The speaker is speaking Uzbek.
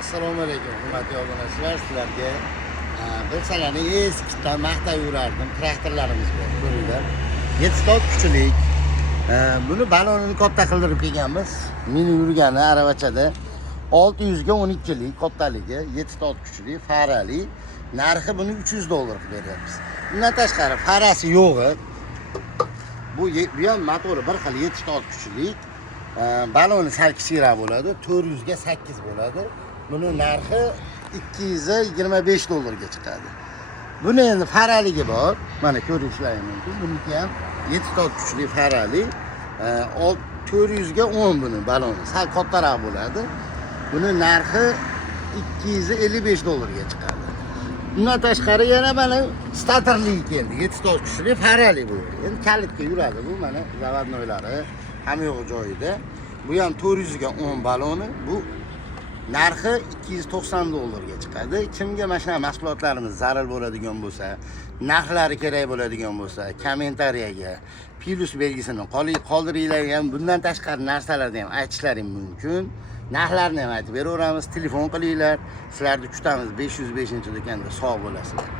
Assalomu alaykum, hurmatli obunachilar. Sizlarga bilsalaring eskidan maqtab yurardim. Traktorlarimiz bor, ko'ringlar. 7 tot kuchlik. Buni balonini katta qildirib kelganmiz. Meni yurgani aravachada 600 ga 12 lik kattaligi, 7 tot kuchli, farali. Narxi buni $300 qilib beryapmiz. Bundan tashqari farasi yo'q. Bu ham motori bir xil 7 tot kuchlik. Baloni sal kichikroq bo'ladi, 400 ga 8 bo'ladi. Buni narxi $225 ga chiqadi. Buni endi faraligi bor. Mana ko'rishlaring mumkin. Buniki ham 7 tot kuchli farali. 400 ga 10 buni baloni. Sal kattaroq bo'ladi. Buni narxi $255 ga chiqadi. Bundan tashqari yana mana statorli keldi. 7 tot kuchli farali bu. Endi kalitga yuradi bu, mana zavodnoylari hamma yo'q joyida. Bu ham 400 ga 10 baloni. Bu narxi $290 ga chiqadi. Kimga mana shu mahsulotlarimiz zarur bo'ladigan bo'lsa, narxlari kerak bo'ladigan bo'lsa, kommentariyaga plus belgisini qoldiringlar. Ham bundan tashqari narsalarni ham aytishlaring mumkin. Narxlarni ham aytib beraveramiz. Telefon qilinglar. Sizlarni kutamiz. 505-do'konda sog' bo'lasizlar.